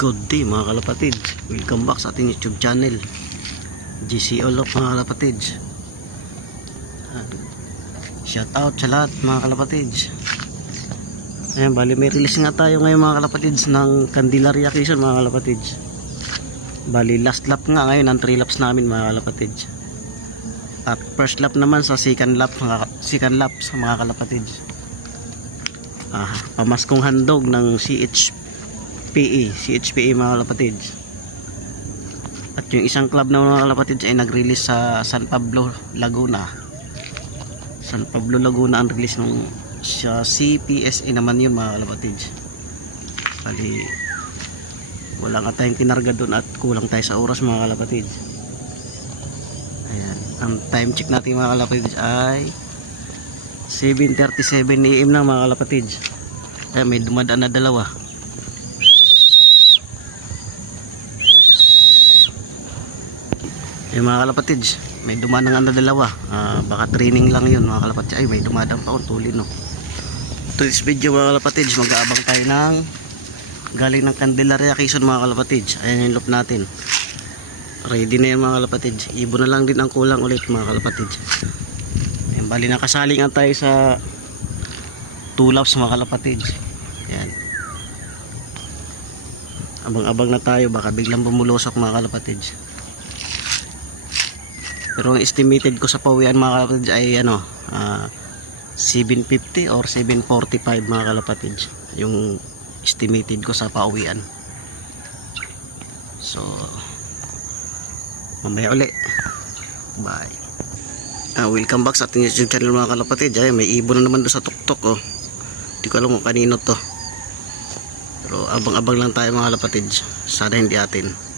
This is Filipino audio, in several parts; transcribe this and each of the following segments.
Good day mga kalapatids, welcome back sa ating YouTube channel GC All Of mga kalapatids. Shout out sa lahat mga kalapatids. Ayan, bali may release nga tayo ngayon mga kalapatids ng Candelaria Quezon mga kalapatids. Bali last lap nga ngayon ang 3 laps namin mga kalapatids. At first lap naman sa second lap sa mga kalapatids. Pamaskong handog ng CHPE mga kalapatids. At yung isang club na mga kalapatids ay nag-release sa San Pablo, Laguna ang release ng sa CPSA naman yun mga kalapatids. Bali wala nga tayong kinarga doon at kulang tayo sa oras mga kalapatids. Ayan, ang time check natin mga kalapatids ay 7:37 AM na mga kalapatids. Ayan, may dumadaan na dalawa. Yung mga kalapatids, may dumadang na dalawa. Baka training lang yun mga kalapatids. Ay, may dumadang pa akong tulin, no. To this video mga kalapatids, mag-aabang tayo ng galing ng Candelaria Quezon mga kalapatids. Ayan yung loop natin. Ready na yan mga kalapatids. Ibo na lang din ang kulang ulit mga kalapatids. Ayan, bali nakasali nga tayo sa 2 laps mga kalapatids. Ayan, abang-abang na tayo, baka biglang bumulusok mga kalapatids. Pero ang estimated ko sa pawian mga kalapatids ay 750 or 745 mga kalapatids yung estimated ko sa pauwian. So mamaya uli, bye. Welcome back sa ating YouTube channel mga kalapatids. Ay, may ibon na naman doon sa tuktok, oh. Hindi ko alam kung kanino to, pero abang-abang lang tayo mga kalapatids, sana hindi atin.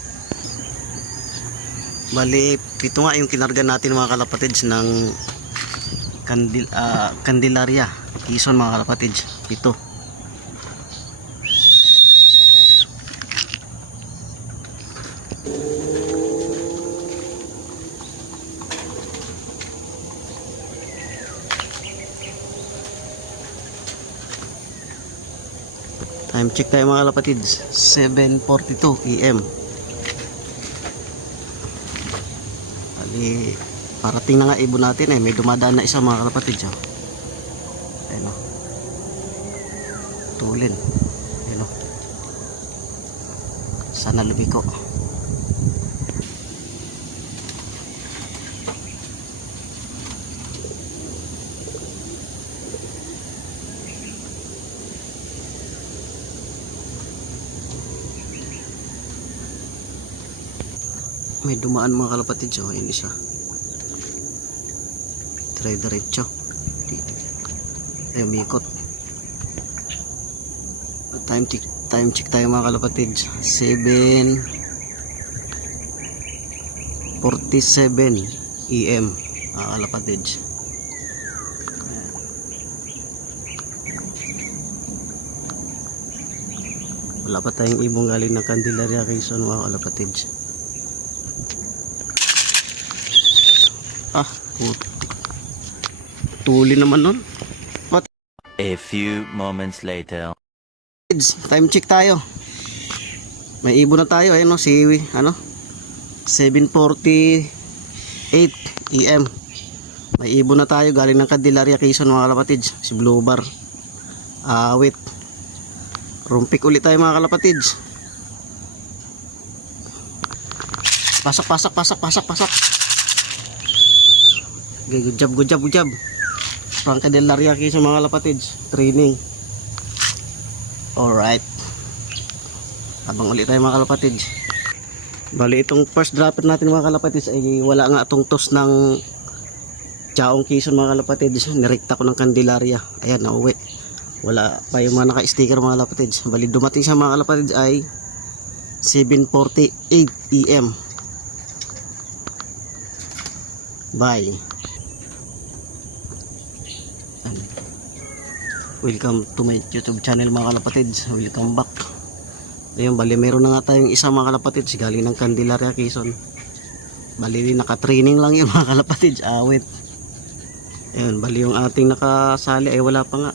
Bali, ito nga yung kinarga natin mga kalapatids ng Candelaria Quezon mga kalapatids. Ito. Time check tayo mga kalapatids, 7:42 AM. Parating na nga ibon natin, may dumadaan na isa mga kalapatids, oh. Ayun, oh. Tulin. Ayun, oh. Sana lumiko. May dumaan mga kalapatids, oh. Ayun isa. Diretso. Ay, umikot. Time check tayo mga kalapatids, 7:47 AM mga kalapatids. Wala pa tayong ibong galing ng Candelaria Quezon mga kalapatids. Tuli naman nun. What? A few moments later. Time check tayo. May ibon na tayo, ayun, no, 7:48 AM. May ibon na tayo galing ng Candelaria Quezon mga kalapatids, si Blue Bar. Wait. Rumpik ulit tayo mga kalapatids. Pasok. Okay, good job. From Candelaria Quezon mga kalapatids, training. Alright, abang ulit tayo mga kalapatids. Bali itong first dropper natin mga kalapatids ay wala nga itong toss ng Chaong Quezon mga kalapatids. Nirekta ko ng Candelaria, ayan, nauwi. Wala pa yung mga naka-sticker mga kalapatids. Bali dumating sa mga kalapatids ay 7:48 AM. Bye. Welcome to my YouTube channel mga kalapatids. Welcome back. Ayun, bali meron na nga tayong isa mga kalapatids galing ng Candelaria Quezon. Bali naka-training lang yung mga kalapatids. Wait. Ayun, bali yung ating nakasali ay wala pa nga.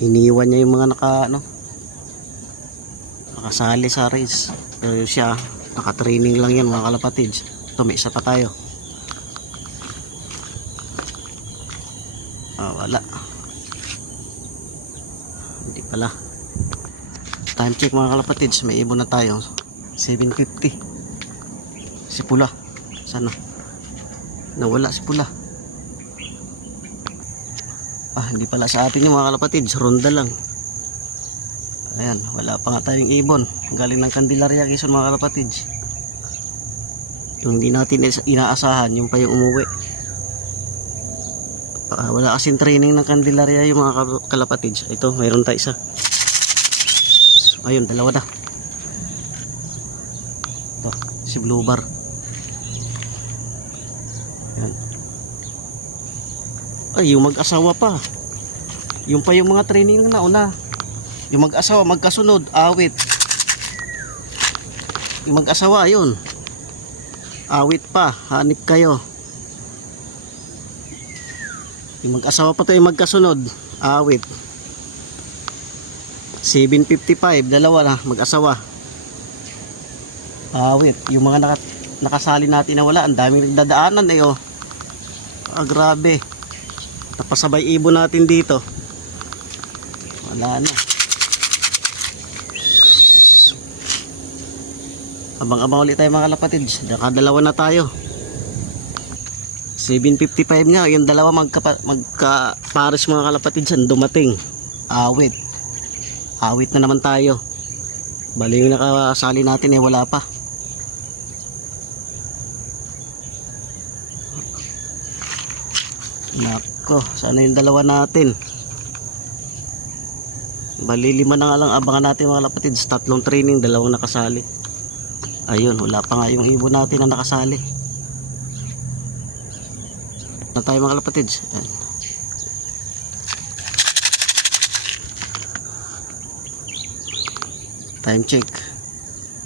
iniwan niya yung mga nakasali sa race. Pero siya, naka-training lang yan mga kalapatids. Ito, may isa pa tayo. Wala. Hindi pala. Time check mga kalapatids, may ibon na tayo. 7:50. Si Pula. Sana? Nawala si Pula. Hindi pala sa atin yung mga kalapatids. Ronda lang. Ayan, wala pa nga tayong ibon. Galing ng Candelaria, Quezon mga kalapatids. Yung hindi natin inaasahan, yung pa yung umuwi. Wala kasing training ng Candelaria yung mga kalapatids. Ito, mayroon tayo isa. Ayun, dalawa na. Ito, si Blue Bar. Ayan. Ay, yung mag-asawa pa. Yung pa yung mga training na nauna. Yung mag-asawa, magkasunod, awit. Yung mag-asawa, ayun. Awit pa, hanip kayo. Yung mag-asawa pa to yung magkasunod, awit. 7:55, dalawa na, mag-asawa. Awit. Yung mga nakasali natin na wala, ang daming nagdadaanan eh oh. Grabe. Napasabay ibon natin dito. Wala na. Abang-abang ulit tayo mga kalapatids. Nakadalawa na tayo. 7:55 nga. Yung dalawa magka-pares mga kalapatids dumating. Awit. Awit na naman tayo. Bali yung nakasali natin eh wala pa. Nako, sana yung dalawa natin. Bali 5 na nga lang abangan natin mga kalapatids. 3 training, 2 nakasali. Ayun, wala pa nga yung ibon natin na nakasali. Na tayo mga kalapatids. Ayan. Time check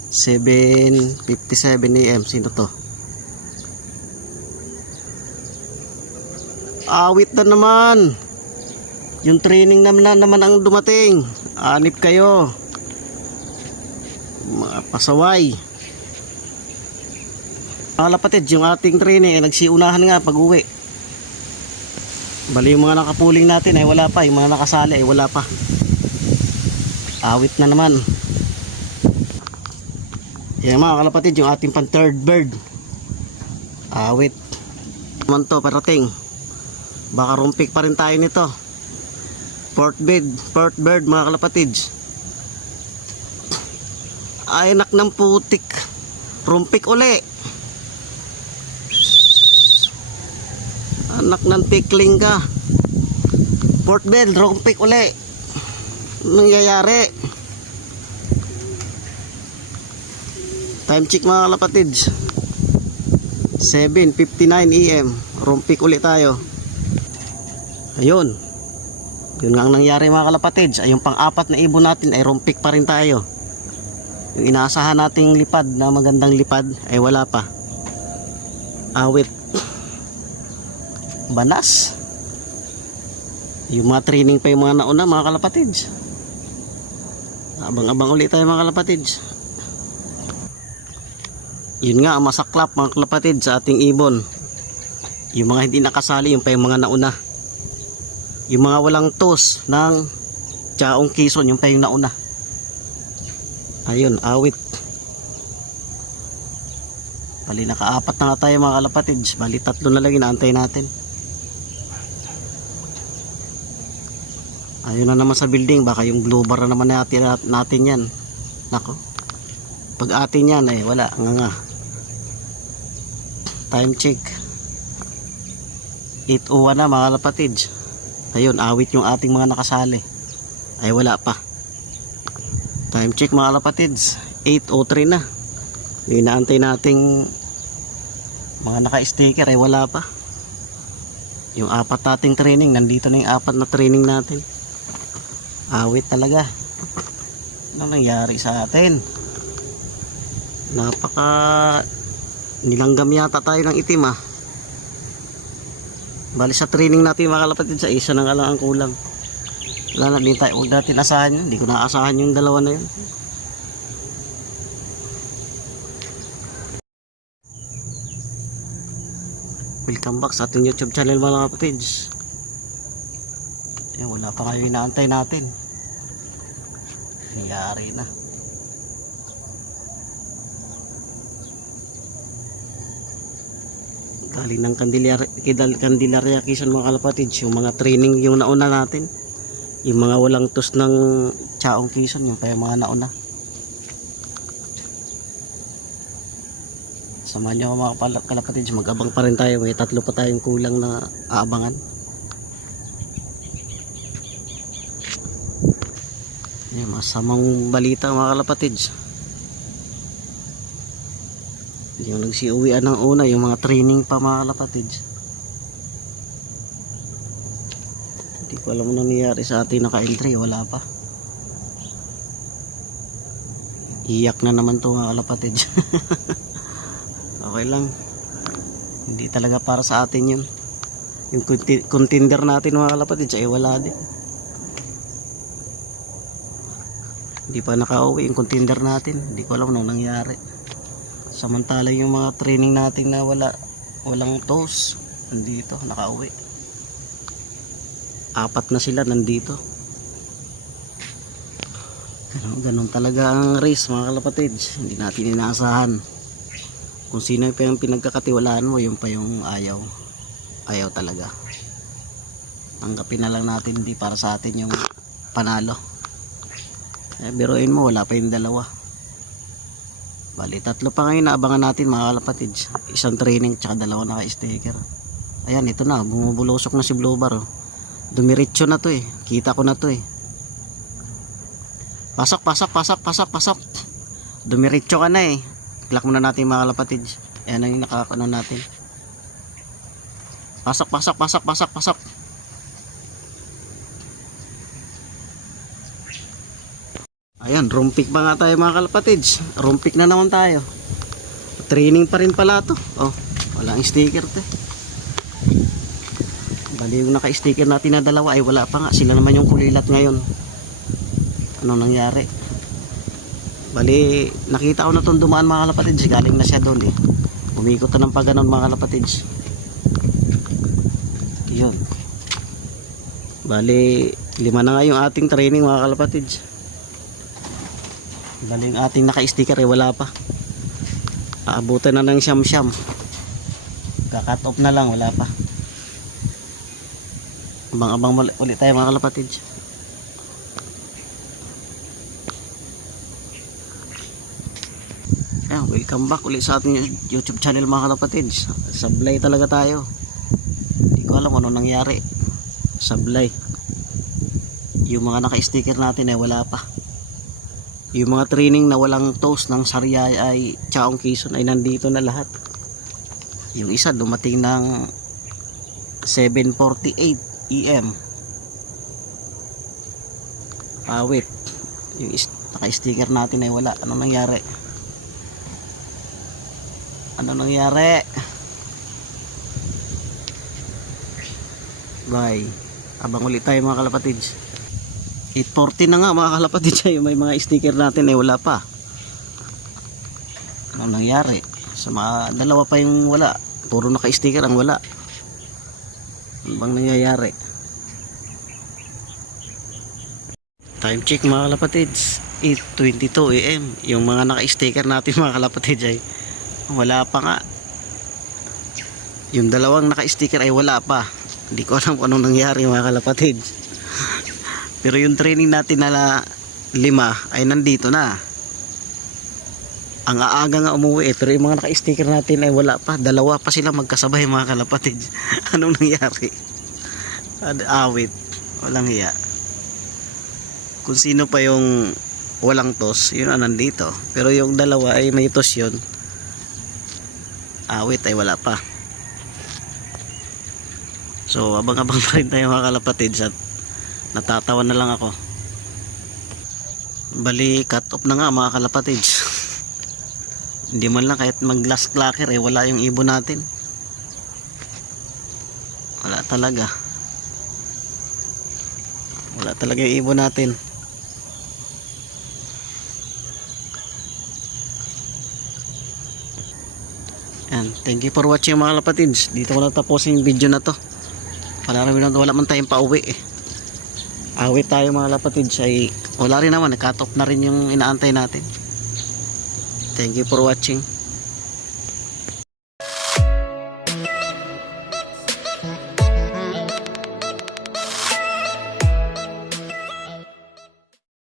7:57 AM. Sino to? Awit na naman. Yung training naman ang dumating. Anip kayo. Mga pasaway. Mga kalapatids, yung ating training ay nagsiunahan nga pag uwi. Bali yung mga nakapuling natin ay wala pa. Yung mga nakasali ay wala pa. Awit na naman. Yan mga kalapatids, yung ating pan third bird. Awit naman to parating. Baka rumpik pa rin tayo nito. Fourth bird mga kalapatids. Ay anak ng putik. Rumpik uli. Anak ng tikling ka. Fourth bird, rumpik uli. Anong nangyayari? Time check mga kalapatids 7:59 AM. Rumpik ulit tayo. Ayun. Yun nga ang nangyari mga kalapatids. Ay yung pang-4 na ibon natin ay rumpik pa rin tayo. Yung inaasahan nating lipad na magandang lipad ay wala pa. Awit. Banas. Yung mga training pa yung mga nauna mga kalapatids. Abang-abang ulit tayo mga kalapatids. Yun nga ang masaklap mga kalapatids sa ating ibon. Yung mga hindi nakasali yung pa yung mga nauna. Yung mga walang tos ng Chaong Quezon yung pa yung nauna. Ayun, awit. Bali naka-4 na nga tayo mga kalapatids. Bali 3 na lang inaantay natin. Ayun na naman sa building. Baka yung blue bar na naman natin yan. Nako. Pag atin yan eh wala. Nga. Time check 8:01 na mga kalapatids. Ayun, awit yung ating mga nakasali. Ay wala pa. Time check mga kalapatids 8:03 na. Yung inaantay nating mga naka-sticker ay wala pa. Yung 4 nating training, nandito na yung 4 na training natin. Awit talaga. Ano nangyari sa atin? Napaka nilanggam yata tayo ng itim ah. Bali sa training natin mga kalapatids sa isa na nga lang ang kulang. Wala na din tayo, huwag natin asahan yun. Hindi ko naasahan yung dalawa na yun. Welcome back sa ating YouTube channel mga kapatids. Wala pa kayo inaantay natin. Nangyari na. Galing ng Candelaria Quezon mga kalapatids. Yung mga training yung nauna natin. Yung mga walang tos ng Chaong Quezon. Yung pa yung mga nauna. Samahan nyo mga kalapatids, mag-abang pa rin tayo. May 3 pa tayong kulang na aabangan. Yung masamang balita mga kalapatids. Yung nagsiuwian ng una, yung mga training pa mga kalapatids. Hindi ko alam ano nangyari sa ating naka-entry, wala pa. Iyak na naman to mga kalapatids. Okay lang, hindi talaga para sa atin yun. Yung contender natin mga kalapatids ay wala din. Hindi pa nakauwi yung contender natin. Hindi ko alam anong nangyari. Samantala yung mga training natin na walang toes, nandito nakauwi. 4 na sila nandito. Ganun talaga ang race mga kalapatids. Hindi natin inaasahan. Kung sino pa yung pinagkakatiwalaan mo, yung pa yung ayaw talaga. Tanggapin na lang natin, hindi para sa atin yung panalo. Biruin mo, wala pa yung 2. Bali 3 pa ngayon naabangan natin mga kalapatids. 1 training tsaka 2 naka-sticker. Ayan, ito na, bumubulusok na si Blue Bar. Dumiretso na to eh, kita ko na to eh. Pasok. Dumiretso ka na eh. Click muna natin mga kalapatids. Ayan ang nakakano natin. Pasok. Ayan, room pick ba nga tayo mga kalapatids? Room pick na naman tayo. Training pa rin pala to. Oh, walang sticker to. Bali yung naka-sticker natin na 2 ay wala pa nga. Sila naman yung kulilat ngayon. Ano nangyari? Bali, nakita ko na itong dumaan mga kalapatids. Galing na siya doon eh. Umikot na ng pagganon mga kalapatids. Yun. Bali, 5 na nga yung ating training mga kalapatids. Bali, yung ating naka-sticker eh wala pa. Aabutan na ng siyam-siyam. Kakat off na lang, wala pa. Abang-abang ulit tayo mga kalapatids. Ayan, welcome back ulit sa ating YouTube channel mga kalapatids. Sablay talaga tayo. Hindi ko alam ano nangyari. Sablay. Yung mga naka-sticker natin ay wala pa. Yung mga training na walang toes ng Sariay ay Chaong Quezon ay nandito na lahat. Yung isa dumating ng 7:48 AM. Wait. Yung naka-sticker natin ay wala. Ano nangyari? Bye. Abang ulit tayo mga kalapatids. 8:40 na nga mga kalapatids. May mga sticker natin ay wala pa. Ano nangyari? Sa mga 2 pa yung wala. Puro naka-sticker ang wala. Ano bang nangyayari? Time check mga kalapatids. 8:22 AM. Yung mga naka-sticker natin mga kalapatids ay wala pa nga. Yung 2 naka-sticker ay wala pa. Hindi ko alam kung anong nangyari mga kalapatids. Pero yung training natin na 5 ay nandito na. Ang aaga nga umuwi eh. Pero yung mga naka-sticker natin ay wala pa. 2 pa sila magkasabay mga kalapatids. Anong nangyari? Awit. Walang hiya. Kung sino pa yung walang tos, yun ang nandito. Pero yung 2 ay may tos yun. Awit ay wala pa. So abang-abang pa rin tayo mga kalapatids at natatawa na lang ako. Bali cut off na nga mga kalapatids. Hindi man lang kahit mag last clacker eh wala yung ibon natin. Wala talaga. Wala talaga yung ibon natin. Yan. Thank you for watching mga kalapatids. Dito ko na tapusin yung video na to. Wala man tayong pauwi eh. Awit tayo mga kalapatids ay wala rin naman. Nag-cut off na rin yung inaantay natin. Thank you for watching.